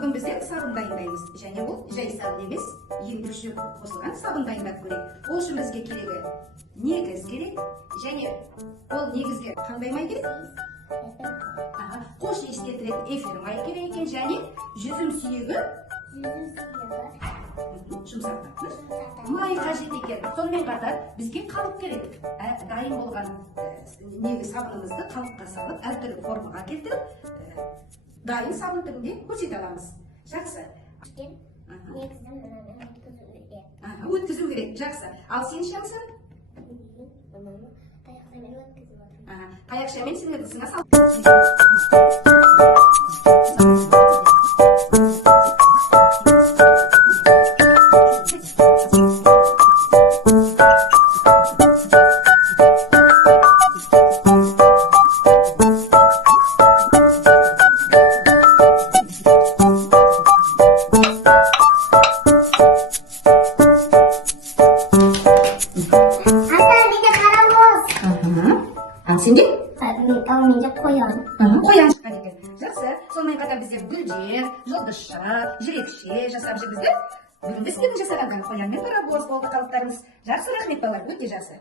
бүгін біздер сабын дайындаймыз. Және ол жай сабын емес, ендіруші қосылған сабын дайындап көрейік. Ол үшін бізге керегі негіз керек, және ол негізге қандай май керек? Қош иіс келтіретін эфир май керек екен, және жүзім сүйегі жұмсақтатқыш май қажет екен. Сонымен қатар бізге қалық керек. Дайын болған сабынымызды қалыпқа салып, әртүрлі формаға келтіріп, дайын сабын түрінде көрсете аламыз. Жақсы. Өткізу керек. Жақсы. Ал сен шамсың? Таяқшамен сен ыдысыңа сал. Сенде? Менде қоян. Қоян шыққан екен. Жақсы. Сонымен қатар біздер гүлдер, жұлдызша, жүрекше жасап жүрміз бе? Бүгін біз сіздің жасаған қоян мен парабоз болды қалыптарымыз. Жақсы, рахмет балалар, өте жақсы.